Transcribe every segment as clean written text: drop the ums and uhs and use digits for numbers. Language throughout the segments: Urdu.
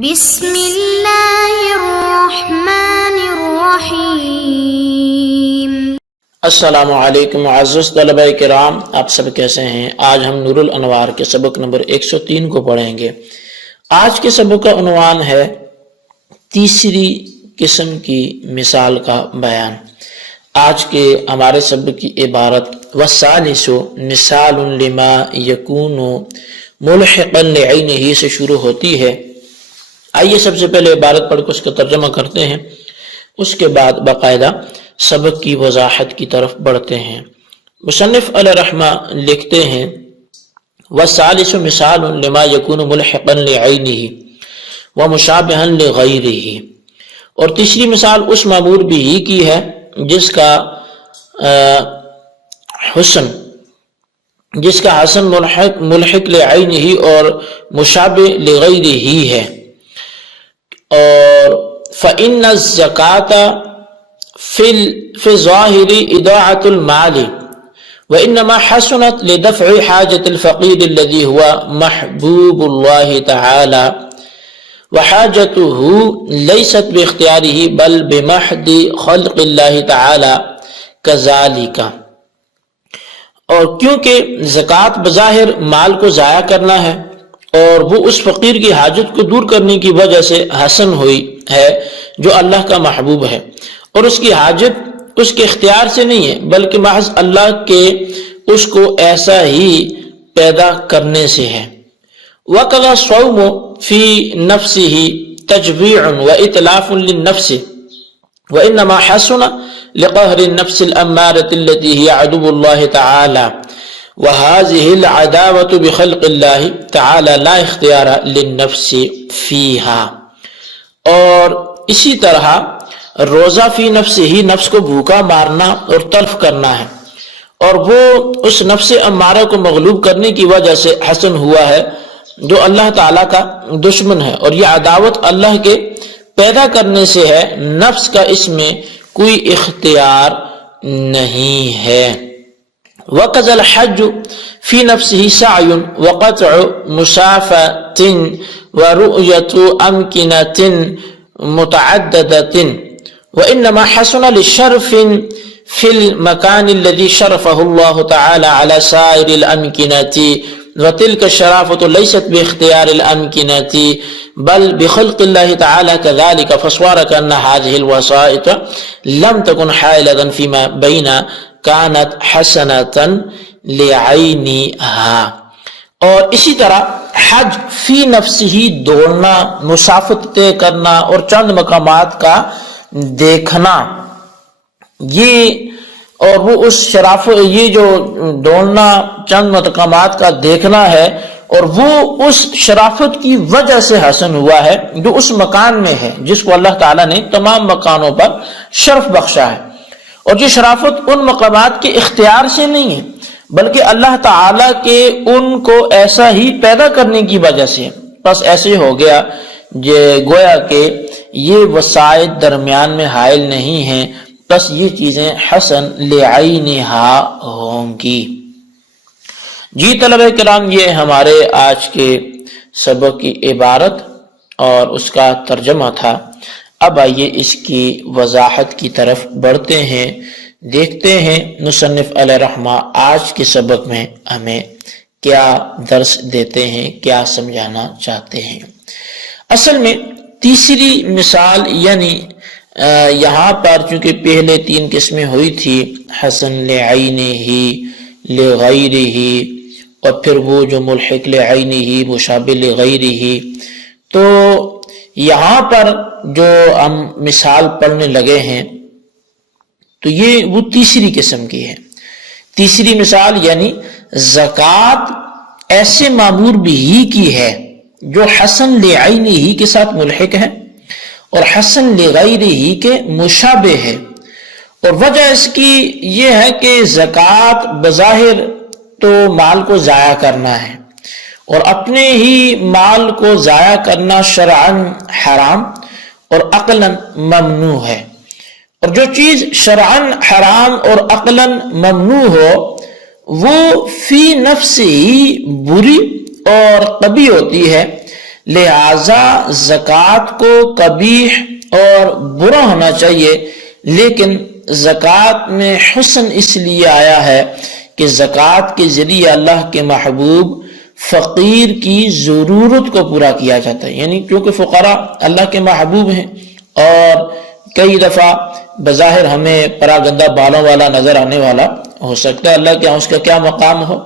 بسم اللہ الرحمن الرحیم۔ السلام علیکم معزز طلبہ کرام، آپ سب کیسے ہیں؟ آج ہم نور الانوار کے سبق نمبر 103 کو پڑھیں گے۔ آج کے سبق کا عنوان ہے تیسری قسم کی مثال کا بیان۔ آج کے ہمارے سبق کی عبارت والثالث مثال لما یکون ملحقا لعینہ سے شروع ہوتی ہے۔ آئیے سب سے پہلے عبارت پڑھ کر اس کا ترجمہ کرتے ہیں، اس کے بعد باقاعدہ سبق کی وضاحت کی طرف بڑھتے ہیں۔ مصنف علیہ رحمہ لکھتے ہیں والثالث مثال لما یکون ملحقا لعینہ ومشابہا لغیرہ، اور تیسری مثال اس معمور بھی ہی کی ہے جس کا حسن ملحق لعینہ اور مشابہ لغیرہ ہے۔ اور فإن الزکاة في الظاہر اضاعة المال وإنما حسنت لدفع حاجة الفقیر الذي هو محبوب الله تعالى وحاجته ليست باختیاره بل بمحض خلق الله تعالى كذلك۔ اور کیونکہ زکوٰۃ بظاہر مال کو ضائع کرنا ہے اور وہ اس فقیر کی حاجت کو دور کرنے کی وجہ سے حسن ہوئی ہے جو اللہ کا محبوب ہے، اور اس کی حاجت اس کے اختیار سے نہیں ہے بلکہ محض اللہ کے اس کو ایسا ہی پیدا کرنے سے ہے۔ وَقَضَى الصَّوْمُ فِي نَفْسِهِ تَجْوِيعٌ وَإِتْلَافٌ لِلنَّفْسِ وَإِنَّمَا حَسُنَ لِقَهْرِ النَّفْسِ الْأَمَّارَةِ الَّتِي هِيَ عَدُوُّ اللَّهِ تَعَالَى وَهَذِهِ الْعَدَاوَةُ بِخَلْقِ اللَّهِ تَعَالَى لَا اخْتِيَارَ لِلنَّفْسِ فِيهَا۔ اور اسی طرح روزہ فی نفس ہی نفس کو بھوکا مارنا اور تلف کرنا ہے، اور وہ اس نفس امارہ کو مغلوب کرنے کی وجہ سے حسن ہوا ہے جو اللہ تعالیٰ کا دشمن ہے، اور یہ عداوت اللہ کے پیدا کرنے سے ہے، نفس کا اس میں کوئی اختیار نہیں ہے۔ وَقَضَى الْحَجُّ فِي نَفْسِهِ سَعْيٌ وَقَطْعُ مُسَافَةٍ وَرُؤْيَةُ أَمْكِنَةٍ مُتَعَدَّدَةٍ وَإِنَّمَا حَسُنَ لِشَرْفٍ فِي الْمَكَانِ الَّذِي شَرَفَهُ اللَّهُ تَعَالَى عَلَى سَائِرِ الْأَمْكِنَةِ وَتِلْكَ الشَّرَافَةُ لَيْسَتْ بِاخْتِيَارِ الْأَمْكِنَةِ بل بخلق الله تعالى كذلك، فصار كأن هذه الوسائط لم تكن حائلة فيما بين كانت حسنة لعينها۔ اور اسی طرح حج فی نفس ہی دوڑنا، مسافت طے کرنا اور چند مقامات کا دیکھنا، یہ اور وہ اس شراف یہ جو دوڑنا چند مقامات کا دیکھنا ہے، اور وہ اس شرافت کی وجہ سے حسن ہوا ہے جو اس مکان میں ہے جس کو اللہ تعالیٰ نے تمام مکانوں پر شرف بخشا ہے، اور یہ شرافت ان مقامات کے اختیار سے نہیں ہے بلکہ اللہ تعالیٰ کے ان کو ایسا ہی پیدا کرنے کی وجہ سے۔ بس ایسے ہو گیا گویا کہ یہ وسائط درمیان میں حائل نہیں ہیں، بس یہ چیزیں حسن لعینہا ہوں گی۔ جی طلبہ کرام، یہ ہمارے آج کے سبق کی عبارت اور اس کا ترجمہ تھا۔ اب آئیے اس کی وضاحت کی طرف بڑھتے ہیں، دیکھتے ہیں مصنف علیہ رحمہ آج کے سبق میں ہمیں کیا درس دیتے ہیں، کیا سمجھانا چاہتے ہیں۔ اصل میں تیسری مثال یعنی یہاں پر چونکہ پہلے تین قسمیں ہوئی تھی، حسن لعینہ لغیرہ اور پھر وہ جو ملحق لعینہ مشابہ لغیرہ، تو یہاں پر جو ہم مثال پڑھنے لگے ہیں تو یہ وہ تیسری قسم کی ہے۔ تیسری مثال یعنی زکوٰۃ ایسے معمور بھی ہی کی ہے جو حسن لعینہ کے ساتھ ملحق ہے اور حسن لغیرہ کے مشابہ ہے، اور وجہ اس کی یہ ہے کہ زکوٰۃ بظاہر تو مال کو ضائع کرنا ہے، اور اپنے ہی مال کو ضائع کرنا شرعاً حرام اور عقلاً ممنوع ہے، اور جو چیز شرعاً حرام اور عقلاً ممنوع ہو وہ فی نفس ہی بری اور قبیح ہوتی ہے، لہذا زکوٰۃ کو قبیح اور برا ہونا چاہیے، لیکن زکوٰۃ میں حسن اس لیے آیا ہے کہ زکوٰۃ کے ذریعے اللہ کے محبوب فقیر کی ضرورت کو پورا کیا جاتا ہے، یعنی کیونکہ فقراء اللہ کے محبوب ہیں، اور کئی دفعہ بظاہر ہمیں پراگندہ بالوں والا نظر آنے والا ہو سکتا ہے، اللہ کے یہاں اس کا کیا مقام ہو،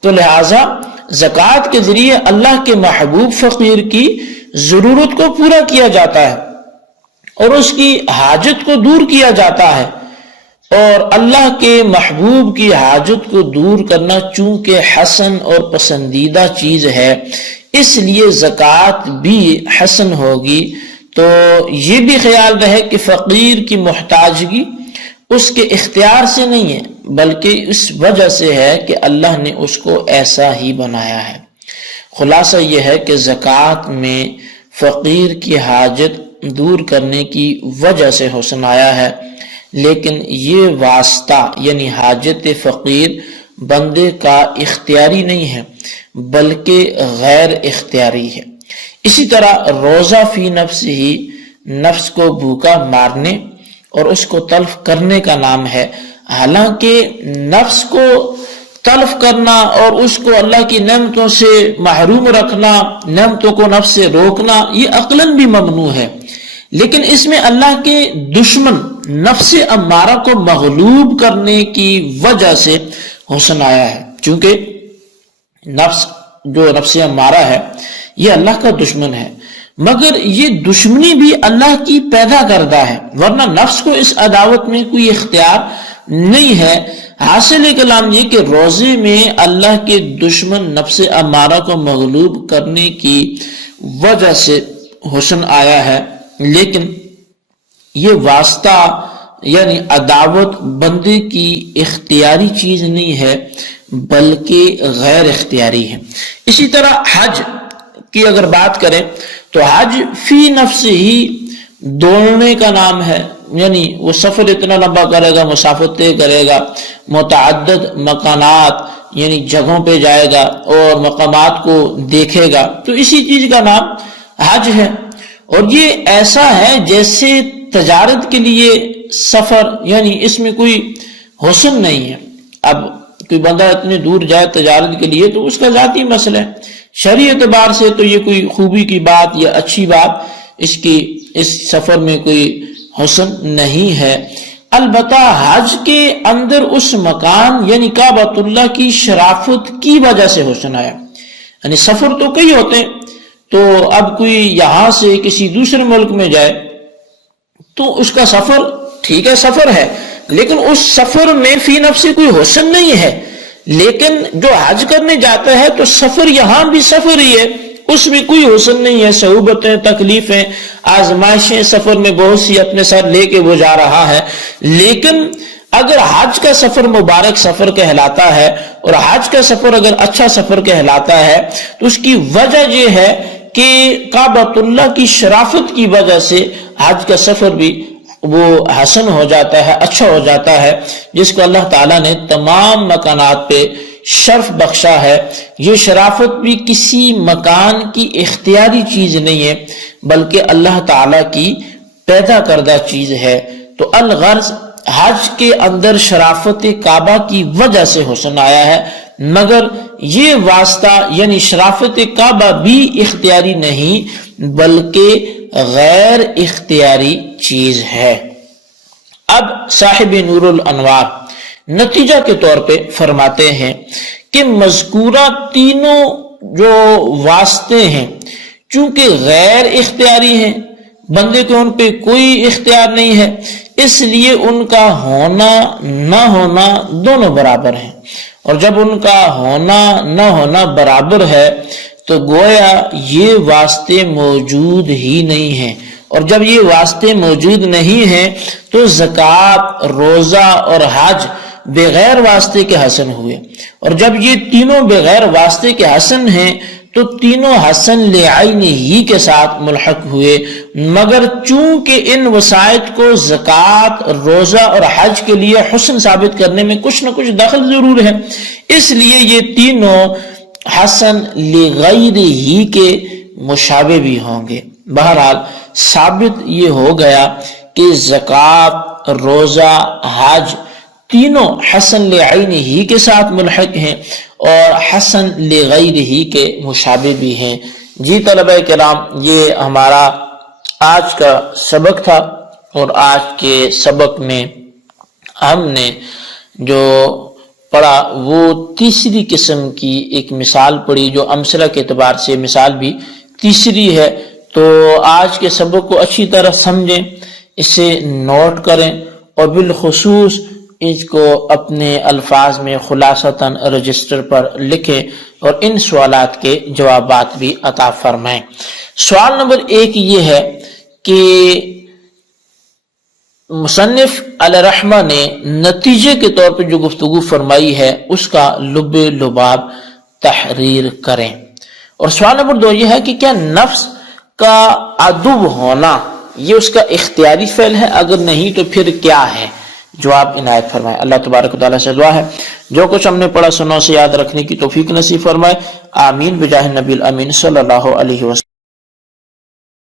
تو لہٰذا زکوٰۃ کے ذریعے اللہ کے محبوب فقیر کی ضرورت کو پورا کیا جاتا ہے اور اس کی حاجت کو دور کیا جاتا ہے، اور اللہ کے محبوب کی حاجت کو دور کرنا چونکہ حسن اور پسندیدہ چیز ہے، اس لیے زکوٰۃ بھی حسن ہوگی۔ تو یہ بھی خیال رہے کہ فقیر کی محتاجگی اس کے اختیار سے نہیں ہے، بلکہ اس وجہ سے ہے کہ اللہ نے اس کو ایسا ہی بنایا ہے۔ خلاصہ یہ ہے کہ زکوٰۃ میں فقیر کی حاجت دور کرنے کی وجہ سے حسن آیا ہے، لیکن یہ واسطہ یعنی حاجت فقیر بندے کا اختیاری نہیں ہے بلکہ غیر اختیاری ہے۔ اسی طرح روزہ فی نفس ہی نفس کو بھوکا مارنے اور اس کو تلف کرنے کا نام ہے، حالانکہ نفس کو تلف کرنا اور اس کو اللہ کی نعمتوں سے محروم رکھنا، نعمتوں کو نفس سے روکنا، یہ عقلاً بھی ممنوع ہے، لیکن اس میں اللہ کے دشمن نفس امارہ کو مغلوب کرنے کی وجہ سے حسن آیا ہے، چونکہ نفس امارہ ہے یہ اللہ کا دشمن ہے، مگر یہ دشمنی بھی اللہ کی پیدا کردہ ہے، ورنہ نفس کو اس عداوت میں کوئی اختیار نہیں ہے۔ حاصل کلام یہ کہ روزے میں اللہ کے دشمن نفس امارہ کو مغلوب کرنے کی وجہ سے حسن آیا ہے، لیکن یہ واسطہ یعنی عداوت بندے کی اختیاری چیز نہیں ہے بلکہ غیر اختیاری ہے۔ اسی طرح حج کی اگر بات کریں تو حج فی نفس ہی دوڑنے کا نام ہے، یعنی وہ سفر اتنا لمبا کرے گا، مسافت طے کرے گا، متعدد مکانات یعنی جگہوں پہ جائے گا اور مقامات کو دیکھے گا، تو اسی چیز کا نام حج ہے۔ اور یہ ایسا ہے جیسے تجارت کے لیے سفر، یعنی اس میں کوئی حسن نہیں ہے۔ اب کوئی بندہ اتنے دور جائے تجارت کے لیے تو اس کا ذاتی مسئلہ ہے، شرعی اعتبار سے تو یہ کوئی خوبی کی بات یا اچھی بات اس سفر میں کوئی حسن نہیں ہے۔ البتہ حج کے اندر اس مکان یعنی کعبۃ اللہ کی شرافت کی وجہ سے حسن آیا، یعنی سفر تو کئی ہوتے ہیں، تو اب کوئی یہاں سے کسی دوسرے ملک میں جائے تو اس کا سفر ٹھیک ہے، سفر ہے، لیکن اس سفر میں فی نفس کوئی حسن نہیں ہے، لیکن جو حج کرنے جاتا ہے تو سفر یہاں بھی سفر ہی ہے، اس میں کوئی حسن نہیں ہے، صعوبتیں، تکلیفیں، آزمائشیں سفر میں بہت سی اپنے ساتھ لے کے وہ جا رہا ہے۔ لیکن اگر حج کا سفر مبارک سفر کہلاتا ہے اور حج کا سفر اگر اچھا سفر کہلاتا ہے تو اس کی وجہ یہ ہے کہ کعبۃ اللہ کی شرافت کی وجہ سے حج کا سفر بھی وہ حسن ہو جاتا ہے، اچھا ہو جاتا ہے، جس کو اللہ تعالیٰ نے تمام مکانات پہ شرف بخشا ہے۔ یہ شرافت بھی کسی مکان کی اختیاری چیز نہیں ہے بلکہ اللہ تعالیٰ کی پیدا کردہ چیز ہے۔ تو الغرض حج کے اندر شرافت کعبہ کی وجہ سے حسن آیا ہے، مگر یہ واسطہ یعنی شرافت کعبہ بھی اختیاری نہیں بلکہ غیر اختیاری چیز ہے۔ اب صاحب نور الانوار نتیجہ کے طور پہ فرماتے ہیں کہ مذکورہ تینوں جو واسطے ہیں چونکہ غیر اختیاری ہیں، بندے کو ان پہ کوئی اختیار نہیں ہے، اس لیے ان کا ہونا نہ ہونا دونوں برابر ہیں، اور جب ان کا ہونا نہ ہونا برابر ہے تو گویا یہ واسطے موجود ہی نہیں ہیں، اور جب یہ واسطے موجود نہیں ہیں تو زکوٰۃ، روزہ اور حج بغیر واسطے کے حسن ہوئے، اور جب یہ تینوں بغیر واسطے کے حسن ہیں تو تینوں حسن لعین ہی کے ساتھ ملحق ہوئے، مگر چونکہ ان وسائط کو زکوٰۃ، روزہ اور حج کے لیے حسن ثابت کرنے میں کچھ نہ کچھ دخل ضرور ہے، اس لیے یہ تینوں حسن لغیر ہی کے مشابہ بھی ہوں گے۔ بہرحال ثابت یہ ہو گیا کہ زکوٰۃ، روزہ، حج تینوں حسن لعینہ ہی کے ساتھ ملحق ہیں اور حسن لغیرہ ہی کے مشابہ بھی ہیں۔ جی طلبہ کرام، یہ ہمارا آج کا سبق تھا، اور آج کے سبق میں ہم نے جو پڑھا وہ تیسری قسم کی ایک مثال پڑھی، جو امثلہ کے اعتبار سے مثال بھی تیسری ہے۔ تو آج کے سبق کو اچھی طرح سمجھیں، اسے نوٹ کریں اور بالخصوص اس کو اپنے الفاظ میں خلاصتاً رجسٹر پر لکھیں اور ان سوالات کے جوابات بھی عطا فرمائیں۔ سوال نمبر 1 یہ ہے کہ مصنف علیہ رحمہ نے نتیجے کے طور پر جو گفتگو فرمائی ہے اس کا لب لباب تحریر کریں۔ اور سوال نمبر 2 یہ ہے کہ کیا نفس کا عدو ہونا یہ اس کا اختیاری فعل ہے؟ اگر نہیں تو پھر کیا ہے؟ جواب عنایت فرمائے۔ اللہ تبارک و تعالیٰ سے دعا ہے جو کچھ ہم نے پڑھا سنو سے یاد رکھنے کی توفیق نصیب فرمائے۔ آمین بجاہ نبی الامین صلی اللہ علیہ وسلم۔